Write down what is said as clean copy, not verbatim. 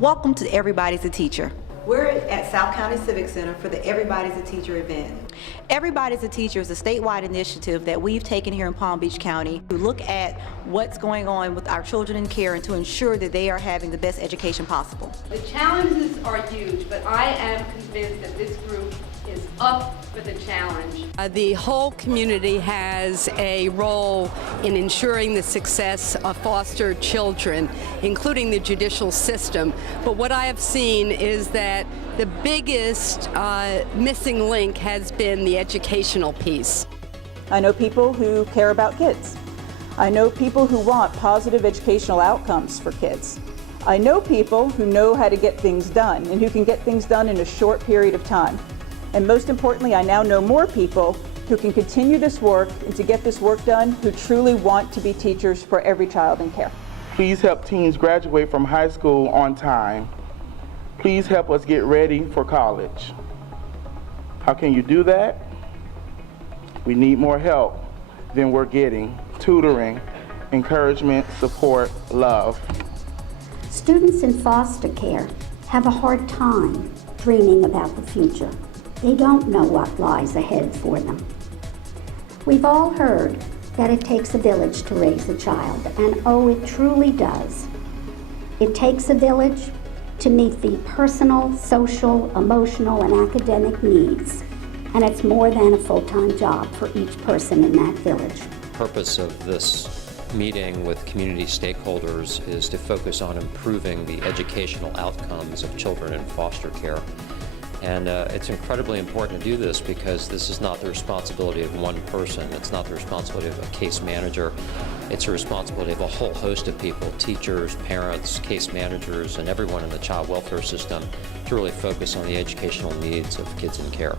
Welcome to Everybody's a Teacher. We're at South County Civic Center for the Everybody's a Teacher event. Everybody's a Teacher is a statewide initiative that we've taken here in Palm Beach County to look at what's going on with our children in care and to ensure that they are having the best education possible. The challenges are huge, but I am convinced that this group is up for the challenge. The whole community has a role in ensuring the success of foster children, including the judicial system. But what I have seen is that the biggest missing link has been the educational piece. I know people who care about kids. I know people who want positive educational outcomes for kids. I know people who know how to get things done and who can get things done in a short period of time. And most importantly, I now know more people who can continue this work and to get this work done who truly want to be teachers for every child in care. Please help teens graduate from high school on time. Please help us get ready for college. How can you do that? We need more help than we're getting. Tutoring, encouragement, support, love. Students in foster care have a hard time dreaming about the future. They don't know what lies ahead for them. We've all heard that it takes a village to raise a child, and oh, it truly does. It takes a village to meet the personal, social, emotional, and academic needs, and it's more than a full-time job for each person in that village. The purpose of this meeting with community stakeholders is to focus on improving the educational outcomes of children in foster care. And it's incredibly important to do this because this is not the responsibility of one person. It's not the responsibility of a case manager. It's the responsibility of a whole host of people, teachers, parents, case managers, and everyone in the child welfare system to really focus on the educational needs of kids in care.